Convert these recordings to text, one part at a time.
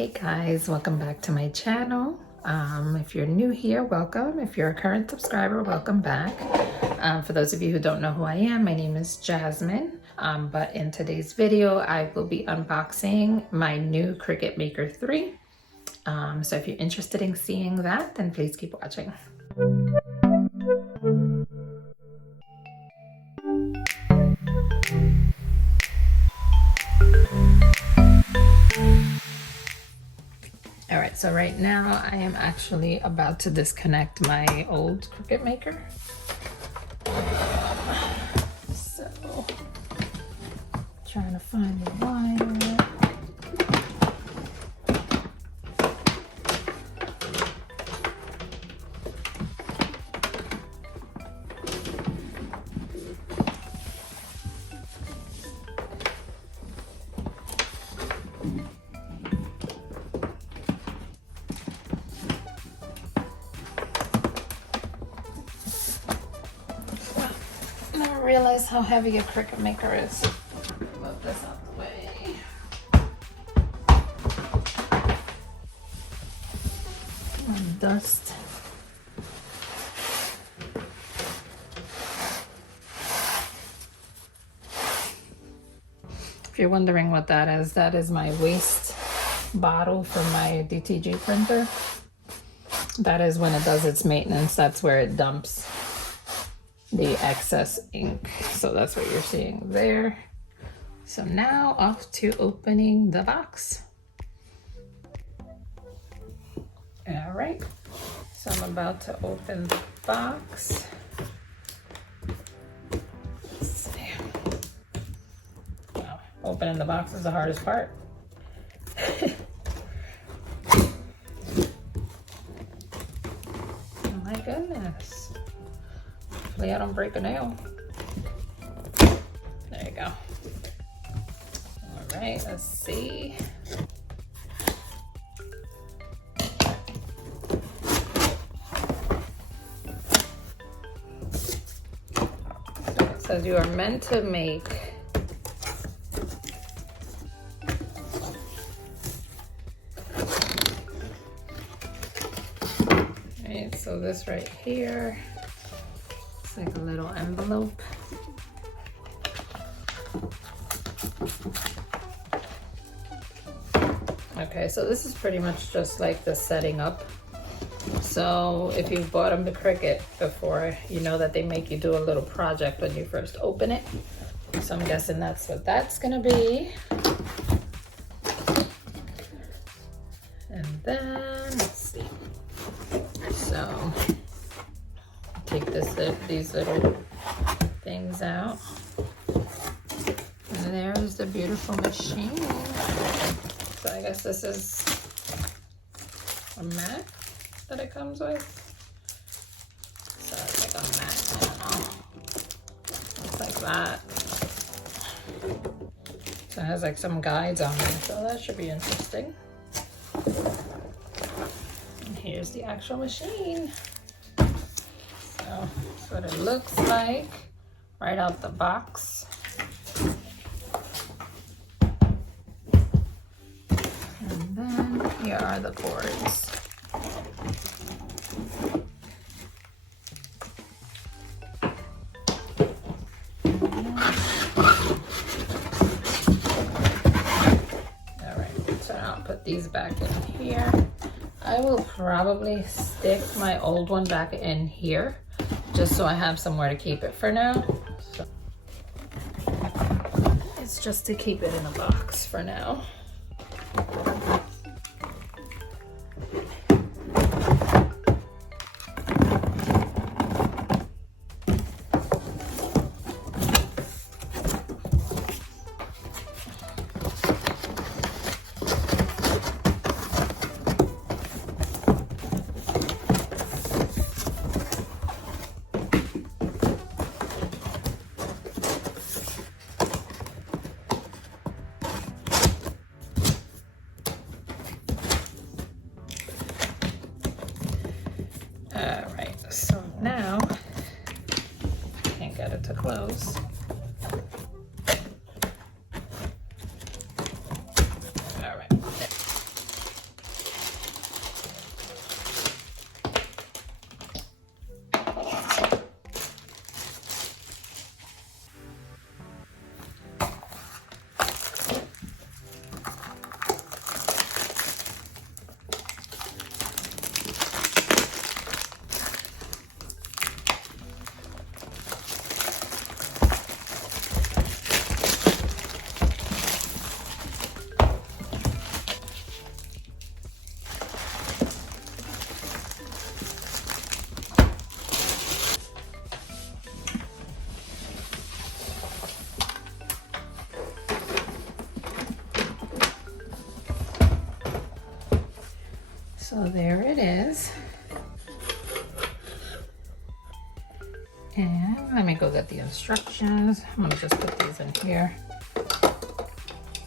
Hey guys, welcome back to my channel. If you're new here, welcome. If you're a current subscriber, welcome back. For those of you who don't know who I am, my name is Jasmine. But in today's video, I will be unboxing my new Cricut Maker 3. So if you're interested in seeing that, then please keep watching. All right, so right now I am actually about to disconnect my old Cricut Maker. So, trying to find the wire. Realize how heavy a Cricut Maker is. Move this out the way. Dust. If you're wondering what that is my waste bottle for my DTG printer. That is when it does its maintenance, that's where it dumps the excess ink. So that's what you're seeing there. So now off to opening the box. All right, so I'm about to open the box. Let's see. Wow, opening the box is the hardest part. Oh my goodness. Hopefully I don't break a nail. There you go. All right, let's see. So it says you are meant to make right, so this right here, it's like a little envelope. Okay, so this is pretty much just like the setting up. So if you've bought them to Cricut before, you know that they make you do a little project when you first open it. So I'm guessing that's what that's gonna be. And then, let's see. So take these little things out. And there's the beautiful machine. So I guess this is a mat that it comes with. So it's like a mat, I don't know. Looks like that. So it has like some guides on it, so that should be interesting. And here's the actual machine. So that's what it looks like right out the box. And then here are the cords. All right, so I'll put these back in here. I will probably stick my old one back in here just so I have somewhere to keep it for now. So it's just to keep it in a box for now. So now, can't get it to close. All right. So there it is. And let me go get the instructions. I'm gonna just put these in here.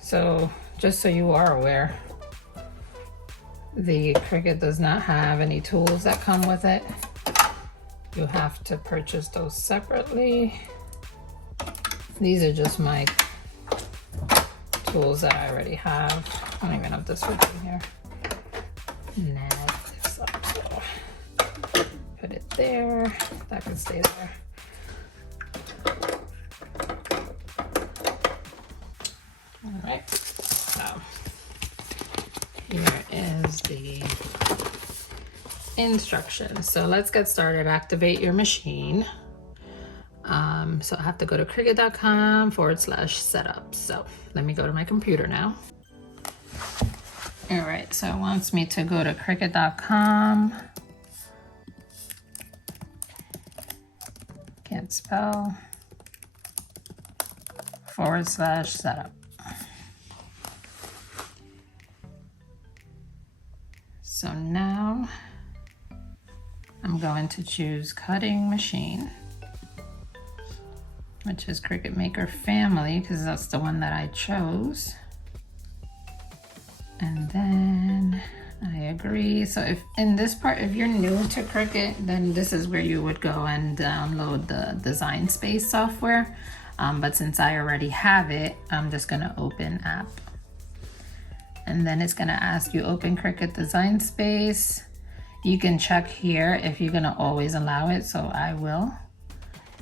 So just so you are aware, the Cricut does not have any tools that come with it. You have to purchase those separately. These are just my tools that I already have. I don't even have this with me here. Nab this up, so put it there. That can stay there. All right, so here is the instructions. So let's get started. Activate your machine. So I have to go to cricut.com/setup. So let me go to my computer now. All right, so it wants me to go to cricut.com. Can't spell. /setup. So now I'm going to choose cutting machine, which is Cricut Maker family, because that's the one that I chose. And then I agree. So if in this part, if you're new to Cricut, then this is where you would go and download the Design Space software. But since I already have it, I'm just gonna open app. And then it's gonna ask you open Cricut Design Space. You can check here if you're gonna always allow it, so I will.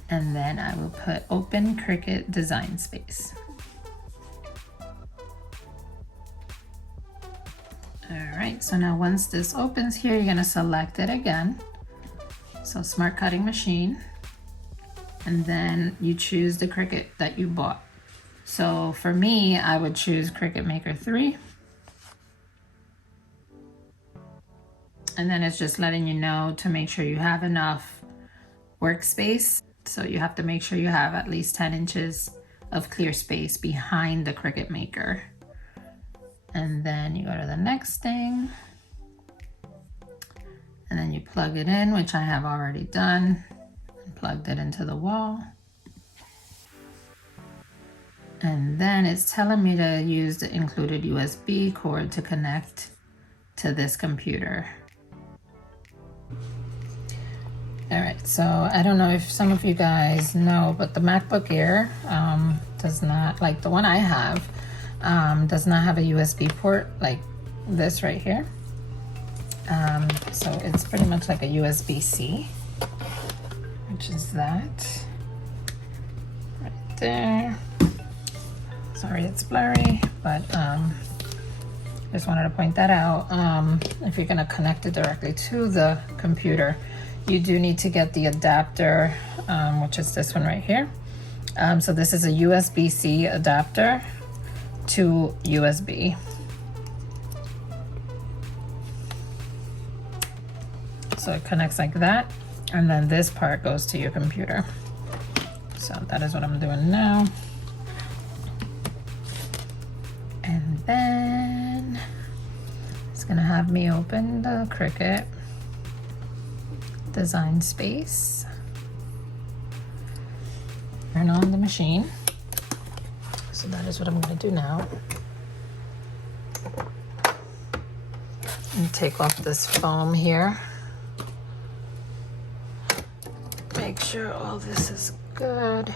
And then I will put open Cricut Design Space. All right, so now once this opens here, you're gonna select it again. So Smart Cutting Machine. And then you choose the Cricut that you bought. So for me, I would choose Cricut Maker 3. And then it's just letting you know to make sure you have enough workspace. So you have to make sure you have at least 10 inches of clear space behind the Cricut Maker. And then you go to the next thing. And then you plug it in, which I have already done. Plugged it into the wall. And then it's telling me to use the included USB cord to connect to this computer. All right, so I don't know if some of you guys know, but the MacBook Air does not, like the one I have, does not have a USB port like this right here. So it's pretty much like a USB-C, which is that right there. Sorry, it's blurry, but just wanted to point that out. If you're gonna connect it directly to the computer, you do need to get the adapter, which is this one right here. So this is a USB-C adapter to USB. So it connects like that, and then this part goes to your computer. So that is what I'm doing now. And then it's gonna have me open the Cricut Design Space. Turn on the machine. So that is what I'm gonna do now. And take off this foam here. Make sure all this is good.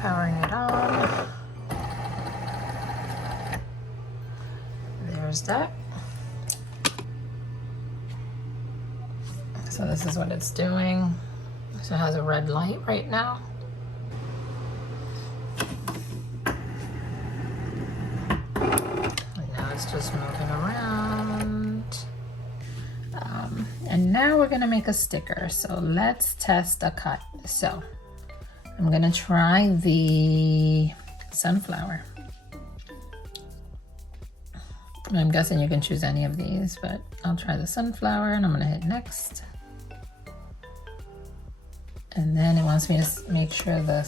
Powering it on. There's that. So this is what it's doing. So it has a red light right now. And now it's just moving around. And now we're gonna make a sticker. So let's test a cut. So I'm gonna try the sunflower. I'm guessing you can choose any of these, but I'll try the sunflower and I'm gonna hit next. And then it wants me to make sure the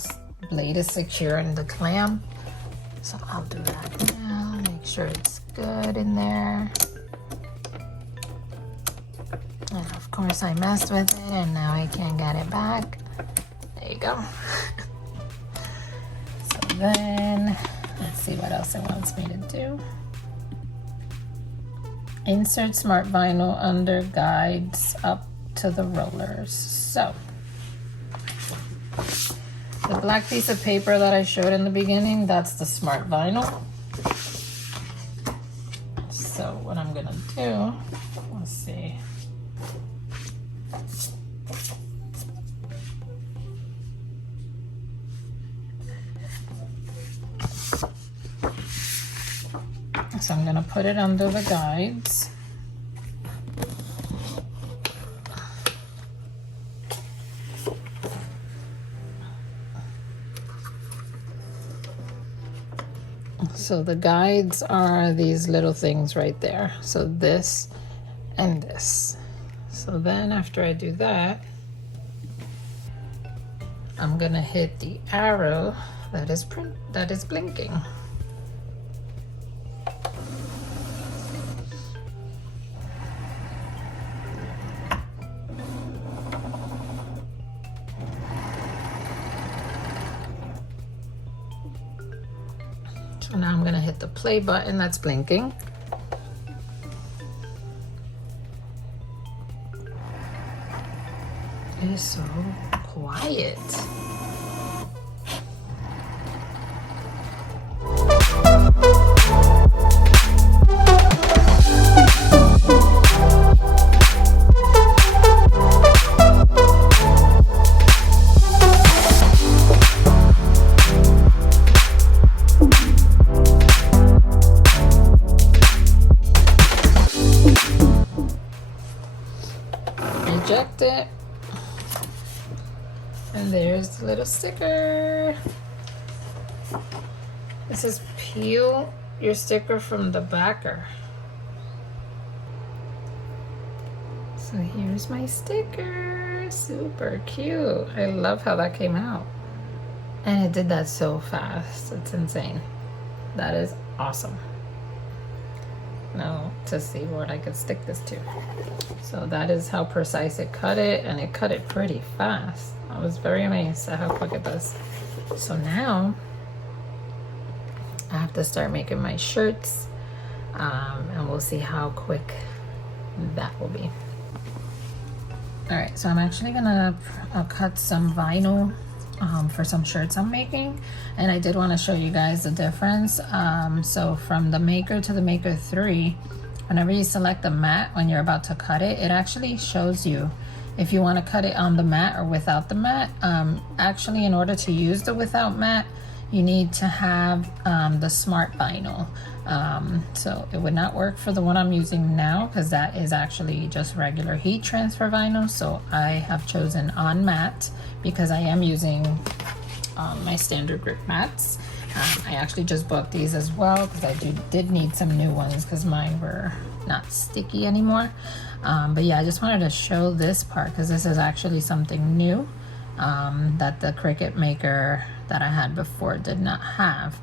blade is secure in the clamp. So I'll do that now, make sure it's good in there. And of course I messed with it and now I can't get it back. There you go. So then, let's see what else it wants me to do. Insert smart vinyl under guides up to the rollers. So, the black piece of paper that I showed in the beginning, that's the smart vinyl. So what I'm gonna do, let's see. So I'm gonna put it under the guides. So the guides are these little things right there. So this and this. So then after I do that, I'm gonna hit the arrow that is blinking. So now I'm gonna hit the play button that's blinking. It is so quiet. Eject it. And there's the little sticker. This is peel your sticker from the backer. So here's my sticker. Super cute. I love how that came out. And it did that so fast. It's insane. That is awesome. Now to see what I could stick this to. So that is how precise it cut it, and it cut it pretty fast. I was very amazed at how quick it does. So now I have to start making my shirts, and we'll see how quick that will be. All right, so I'm actually gonna cut some vinyl for some shirts I'm making, and I did want to show you guys the difference. So from the Maker to the Maker 3, whenever you select the mat when you're about to cut it, it actually shows you if you want to cut it on the mat or without the mat. Actually, in order to use the without mat, you need to have the smart vinyl. So it would not work for the one I'm using now because that is actually just regular heat transfer vinyl. So I have chosen on mat because I am using my standard grip mats. I actually just bought these as well because I did need some new ones because mine were not sticky anymore. But yeah, I just wanted to show this part because this is actually something new that the Cricut Maker that I had before did not have.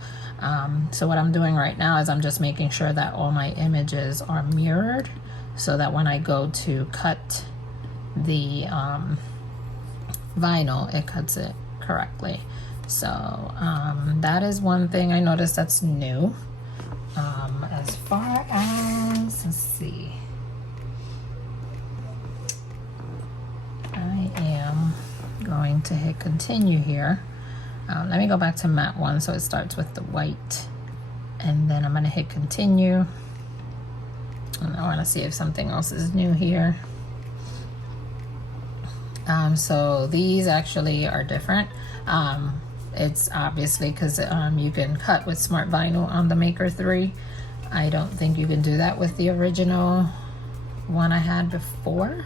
So what I'm doing right now is I'm just making sure that all my images are mirrored so that when I go to cut the vinyl, it cuts it correctly. So that is one thing I noticed that's new. As far as, let's see, I am going to hit continue here. Let me go back to mat 1 so it starts with the white, and then I'm going to hit continue, and I want to see if something else is new here. So these actually are different. It's obviously because you can cut with smart vinyl on the Maker 3. I don't think you can do that with the original one I had before.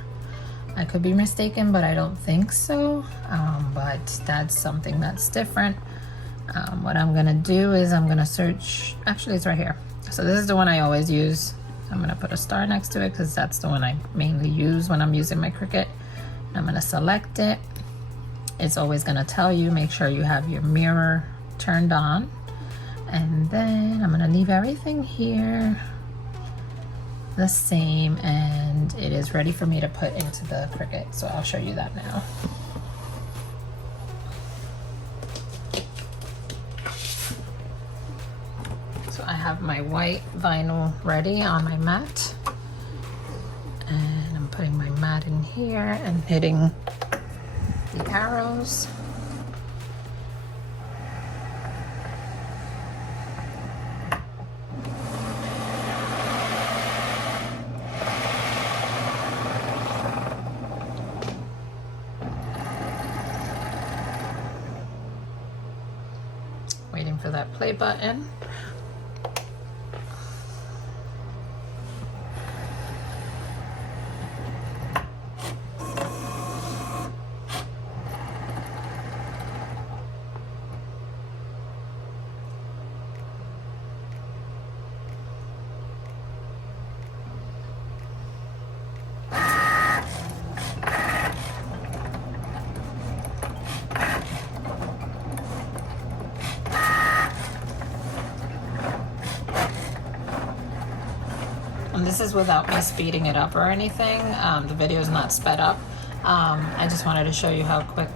I could be mistaken, but I don't think so. But that's something that's different. What I'm gonna do is I'm gonna search, actually it's right here. So this is the one I always use. I'm gonna put a star next to it because that's the one I mainly use when I'm using my Cricut. I'm gonna select it. It's always gonna tell you, make sure you have your mirror turned on. And then I'm gonna leave everything here the same, and it is ready for me to put into the Cricut. So I'll show you that now. So I have my white vinyl ready on my mat, and I'm putting my mat in here and hitting the arrows. Waiting for that play button. And this is without me speeding it up or anything. The video is not sped up. I just wanted to show you how quick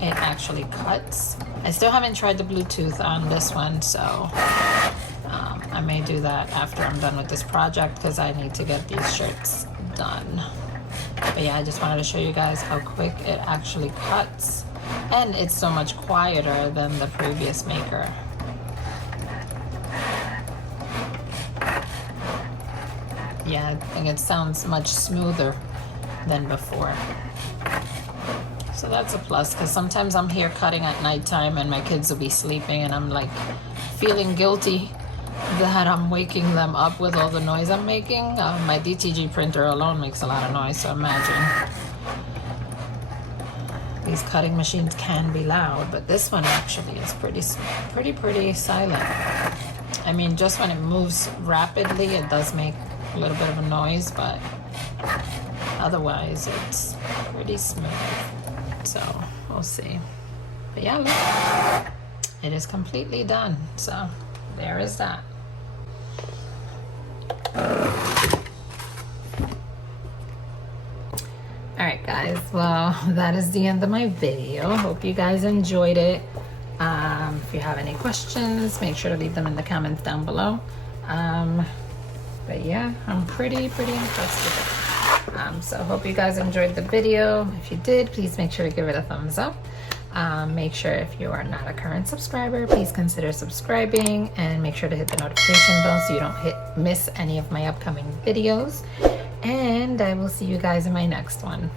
it actually cuts. I still haven't tried the Bluetooth on this one, so I may do that after I'm done with this project because I need to get these shirts done. But yeah, I just wanted to show you guys how quick it actually cuts. And it's so much quieter than the previous maker. Yeah, I think it sounds much smoother than before. So that's a plus, because sometimes I'm here cutting at nighttime and my kids will be sleeping and I'm like feeling guilty that I'm waking them up with all the noise I'm making. My DTG printer alone makes a lot of noise, so imagine. These cutting machines can be loud, but this one actually is pretty silent. I mean, just when it moves rapidly, it does make a little bit of a noise, but otherwise it's pretty smooth. So we'll see. But yeah, look, it is completely done. So there is that. Alright guys, well, that is the end of my video. Hope you guys enjoyed it. If you have any questions, make sure to leave them in the comments down below. But yeah, I'm pretty impressed with it. So hope you guys enjoyed the video. If you did, please make sure to give it a thumbs up. Make sure if you are not a current subscriber, please consider subscribing, and make sure to hit the notification bell so you don't miss any of my upcoming videos. And I will see you guys in my next one.